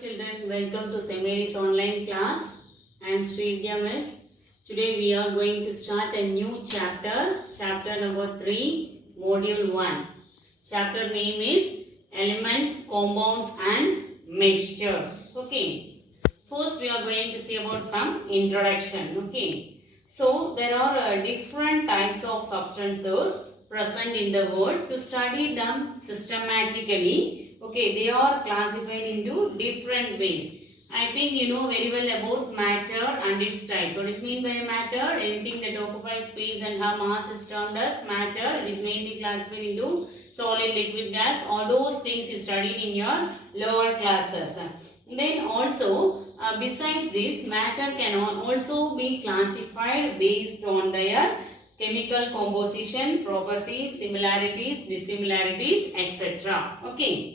children, welcome to SMES online class. I am Sridhya Miss. Today we are going to start a new chapter, chapter number 3, module 1. Chapter name is Elements, Compounds and Mixtures. Okay. First we are going to see about some introduction. Okay. So there are different types of substances present in the world. To study them systematically, okay, they are classified into different ways. I think you know very well about matter and its types. What is mean by matter? Anything that occupies space and have mass is termed as matter. It is mainly classified into solid, liquid, gas. All those things you studied in your lower classes. Then also, besides this, matter can also be classified based on their chemical composition, properties, similarities, dissimilarities, etc. Okay.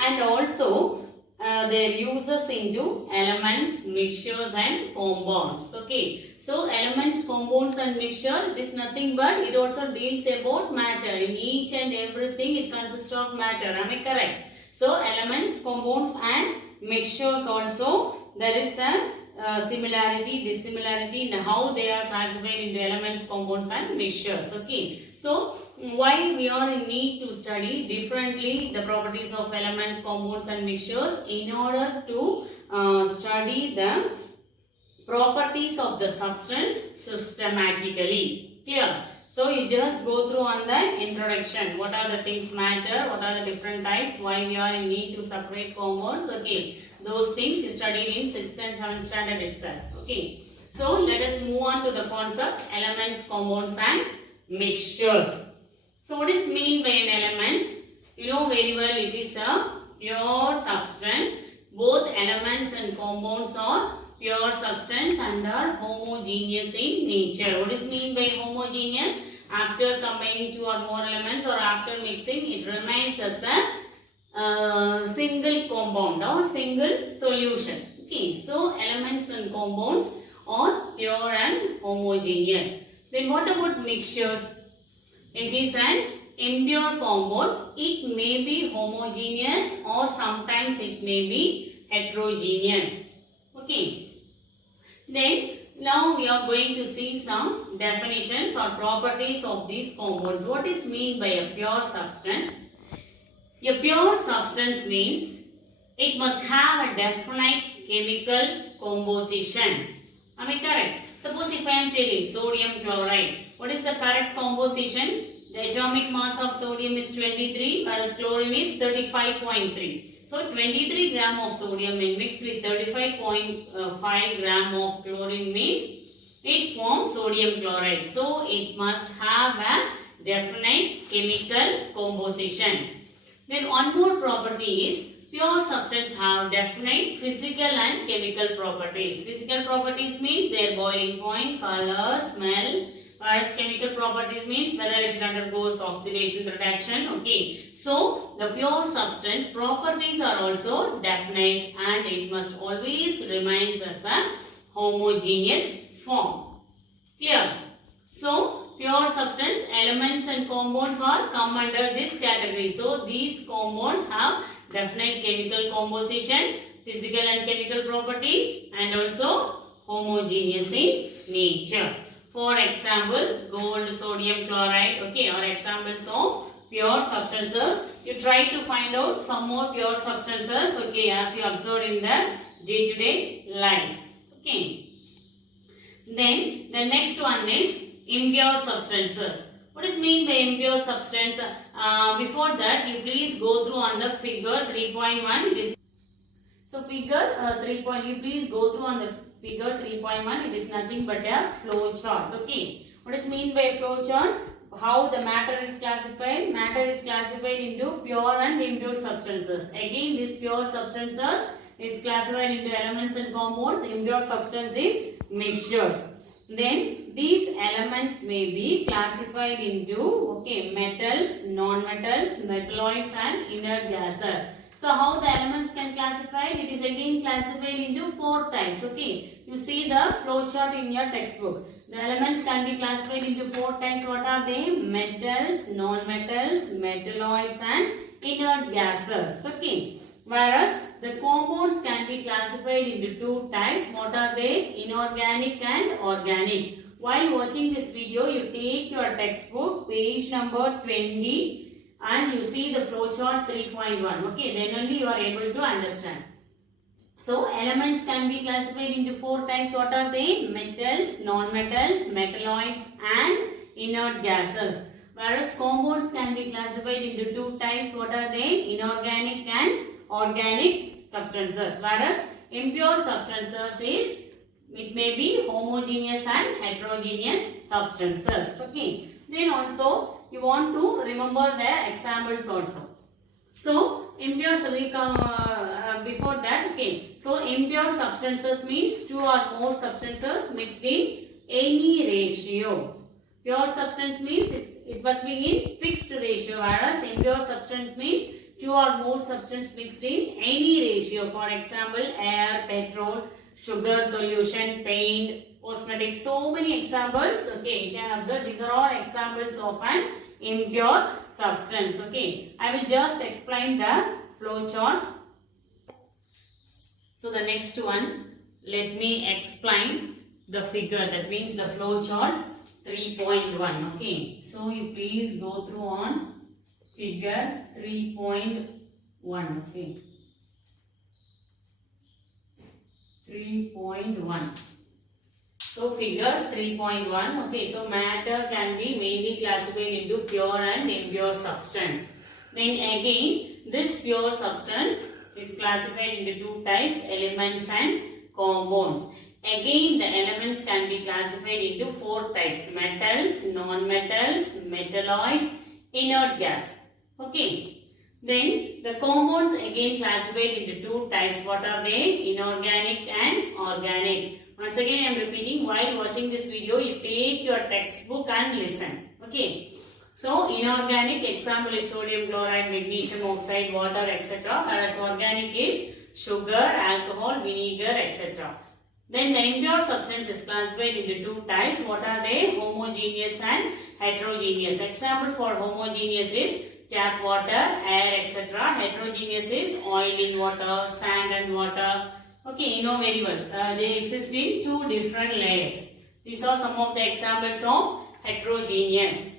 And also their uses into elements, mixtures and compounds. Okay. So elements, compounds and mixture is nothing but it also deals about matter. In each and everything it consists of matter. Am I correct? So elements, compounds and mixtures also there is a similarity, dissimilarity in how they are classified into elements, compounds and mixtures. Okay. So why we are in need to study differently the properties of elements, compounds and mixtures in order to study the properties of the substance systematically. Clear? So you just go through on the introduction. What are the things matter? What are the different types? Why we are in need to separate compounds? Okay. Those things you studied in 6th and 7th standard itself. Okay. So let us move on to the concept elements, compounds and mixtures. So what is mean by an element? You know very well it is a pure substance. Both elements and compounds are pure substance and are homogeneous in nature. What is mean by homogeneous? After combining 2 or more elements or after mixing, it remains as a single compound or single solution. Okay, so elements and compounds are pure and homogeneous. Then what about mixtures? It is an impure compound. It may be homogeneous or sometimes it may be heterogeneous. Okay. Then now we are going to see some definitions or properties of these compounds. What is mean by a pure substance? A pure substance means it must have a definite chemical composition. Am I correct? Suppose if I am telling sodium chloride, what is the correct composition? The atomic mass of sodium is 23 whereas chlorine is 35.3. So 23 gram of sodium when mixed with 35.5 gram of chlorine means it forms sodium chloride. So it must have a definite chemical composition. Then one more property is pure substances have definite physical and chemical properties. Physical properties means their boiling point, color, smell, whereas chemical properties means whether it undergoes oxidation, reduction. Okay. So the pure substance properties are also definite and it must always remain as a homogeneous form. Clear? So pure substance elements and compounds are come under this category. So these compounds have definite chemical composition, physical and chemical properties and also homogeneous in nature. For example, gold, sodium chloride, okay, or examples of pure substances. You try to find out some more pure substances, okay, as you observe in the day-to-day life. Okay. Then the next one is impure substances. What is mean by impure substance? Before that, you please go through on the figure 3.1. So figure 3. You please go through on the figure 3.1. It is nothing but a flow chart. Okay. What is mean by flow chart? How the matter is classified? Matter is classified into pure and impure substances. Again, these pure substances is classified into elements and compounds. Impure substance is mixtures. Then these elements may be classified into metals, non-metals, metalloids and inert gases. So how the elements can classify? It is again classified into 4 types. Okay, you see the flow chart in your textbook. The elements can be classified into 4 types. What are they? Metals, non-metals, metalloids and inert gases. Okay. Whereas the compounds can be classified into two types. What are they? Inorganic and organic. While watching this video, you take your textbook, page number 20, and you see the flowchart 3.1. Okay, then only you are able to understand. So, elements can be classified into four types. What are they? Metals, non-metals, metalloids, and inert gases. Whereas compounds can be classified into two types. What are they? Inorganic and organic substances. Whereas impure substances is, it may be homogeneous and heterogeneous substances. Okay. Then also you want to remember the examples also. So impure, before that, okay. So impure substances means two or more substances mixed in any ratio. Pure substance means it must be in fixed ratio, whereas impure substance means two or more substances mixed in any ratio. For example, air, petrol, sugar solution, paint, cosmetics. So many examples. Okay, you can observe these are all examples of an impure substance. Okay, I will just explain the flow chart. So the next one, let me explain the figure. That means the flow chart 3.1. Okay, so you please go through on figure 3.1. Okay, 3.1. So figure 3.1. Okay, so matter can be mainly classified into pure and impure substance. Then again, this pure substance is classified into two types, elements and compounds. Again, the elements can be classified into four types: metals, non-metals, metalloids, inert gas. Okay. Then the compounds again classified into two types. What are they? Inorganic and organic. Once again, I am repeating, while watching this video, you take your textbook and listen. Okay. So, inorganic example is sodium chloride, magnesium oxide, water, etc. Whereas organic is sugar, alcohol, vinegar, etc. Then the impure substance is classified into two types. What are they? Homogeneous and heterogeneous. Example for homogeneous is tap water, air, etc. Heterogeneous is oil in water, sand and water. Okay, you know very well. They exist in two different layers. These are some of the examples of heterogeneous.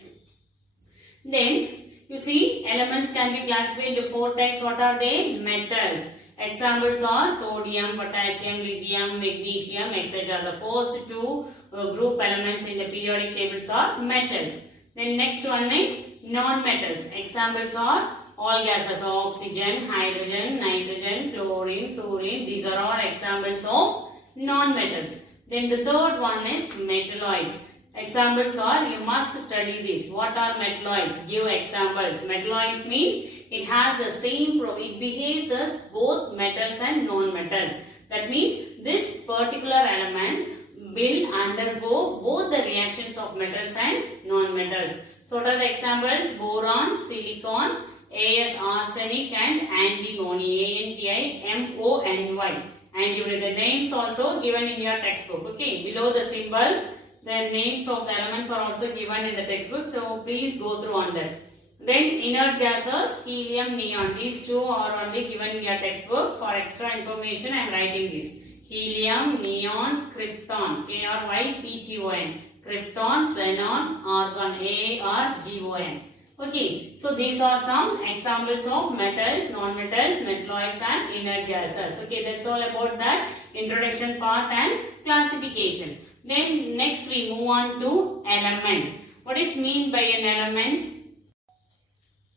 Then, you see, elements can be classified into four types. What are they? Metals. Examples are sodium, potassium, lithium, magnesium, etc. The first two group elements in the periodic tables are metals. Then next one is non-metals. Examples are all gases: oxygen, hydrogen, nitrogen, chlorine, fluorine. These are all examples of non-metals. Then the third one is metalloids. Examples are, you must study this. What are metalloids? Give examples. Metalloids means it has the same, it behaves as both metals and non-metals. That means this particular element will undergo both the reactions of metals and non-metals. So what are the examples? Boron, silicon, As arsenic and antimony. ANTIMONY. Antimony. The names also given in your textbook. Okay. Below the symbol, the names of the elements are also given in the textbook. So please go through on that. Then inert gases, helium, neon. These two are only given in your textbook. For extra information, I am writing this. Helium, neon, krypton. KRYPTON. Krypton, xenon, argon. ARGON. Okay, so these are some examples of metals, non-metals, metalloids and inert gases. Okay, that's all about that introduction part and classification. Then next we move on to element. What is mean by an element?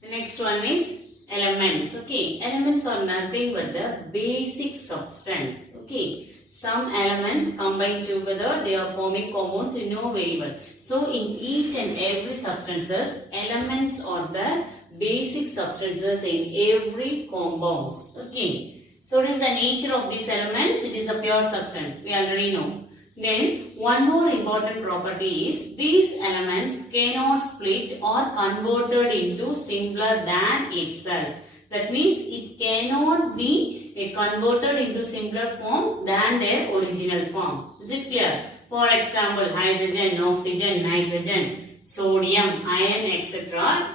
The next one is elements. Okay, elements are nothing but the basic substance. Okay, some elements combined together, they are forming compounds, you know very well. So in each and every substances, elements are the basic substances in every compounds. Okay, so what is the nature of these elements? It is a pure substance, we already know. Then one more important property is these elements cannot split or converted into simpler than itself. That means it cannot be converted into simpler form than their original form. Is it clear? For example, hydrogen, oxygen, nitrogen, sodium, iron, etc.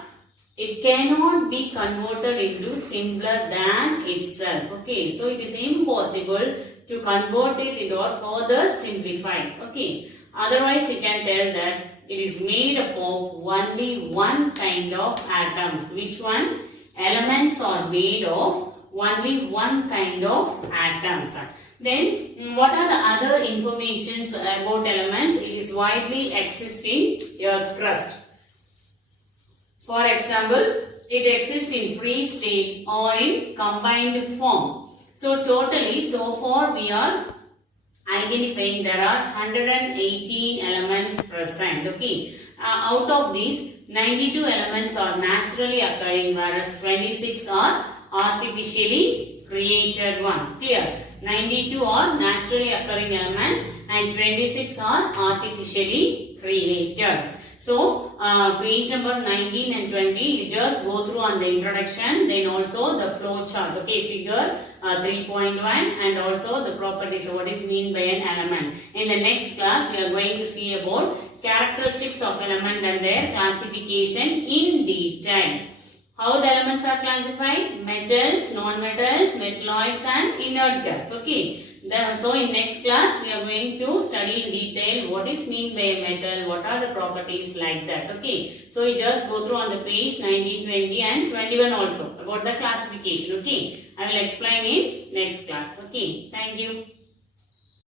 it cannot be converted into simpler than itself. Okay, so it is impossible to convert it or further simplify. Okay, otherwise you can tell that it is made up of only one kind of atoms. Which one? Elements are made of only one kind of atoms. Then what are the other informations about elements? It is widely existing earth crust. For example, it exists in free state or in combined form. So totally, so far we are identifying there are 118 elements present. Okay, out of these 92 elements are naturally occurring, whereas 26 are artificially created one. Clear? 92 are naturally occurring elements and 26 are artificially created. So, page number 19 and 20, you just go through on the introduction, then also the flow chart, okay, figure 3.1 and also the properties, what is mean by an element. In the next class, we are going to see about characteristics of element and their classification in detail. How the elements are classified? Metals, non-metals, metalloids and inert gas, okay. So in next class we are going to study in detail what is mean by a metal, what are the properties like that. Okay. So you just go through on the page 19, 20 and 21 also about the classification. Okay. I will explain in next class. Okay. Thank you.